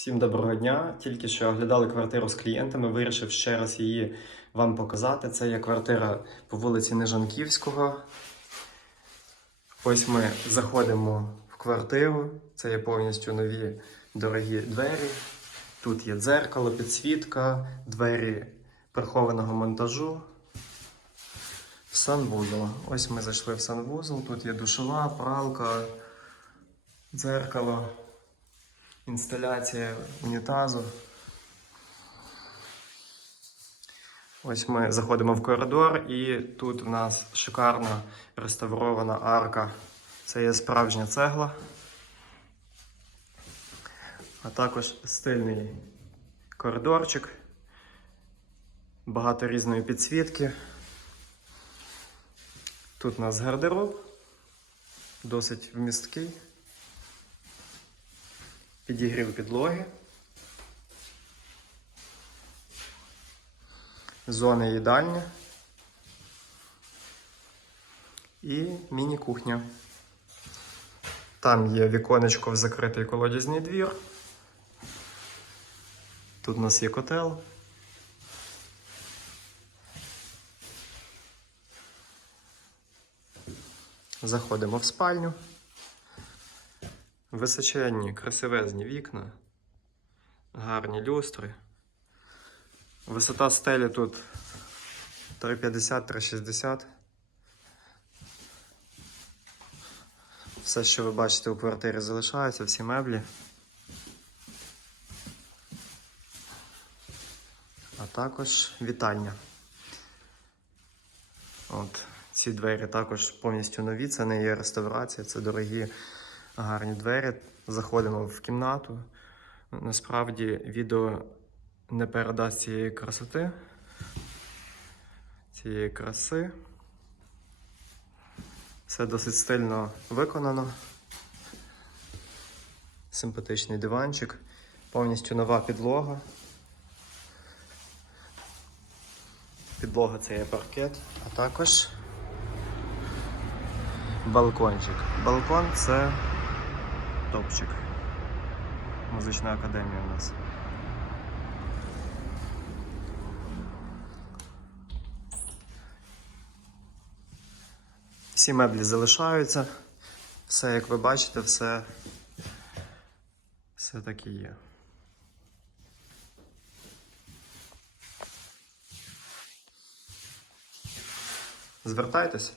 Всім доброго дня. Тільки що оглядали квартиру з клієнтами, вирішив ще раз її вам показати. Це є квартира по вулиці Нежанківського. Ось ми заходимо в квартиру. Це є повністю нові дорогі двері. Тут є дзеркало, підсвітка, двері прихованого монтажу. Санвузол. Ось ми зайшли в санвузол. Тут є душова, пралка, дзеркало інсталяція унітазу. Ось ми заходимо в коридор, і тут в нас шикарна реставрована арка. Це є справжня цегла. А також стильний коридорчик. Багато різної підсвітки. Тут у нас гардероб, досить вмісткий підігрів підлоги, зони їдальні і міні-кухня. Там є віконечко в закритий колодязний двір. Тут у нас є котел. Заходимо в спальню. Височенні, красивезні вікна, гарні люстри. Висота стелі тут 350-360. Все, що ви бачите у квартирі, залишається, всі меблі. А також вітальня. От, ці двері також повністю нові, це не є реставрація, це дорогі гарні двері. Заходимо в кімнату. Насправді відео не передасть цієї красоти, цієї краси. Все досить стильно виконано. Симпатичний диванчик, повністю нова підлога. Підлога це є паркет, а також балкончик. Балкон це топчик. Музична академія у нас. Всі меблі залишаються. Все, як ви бачите, все, все так і є. Звертайтесь.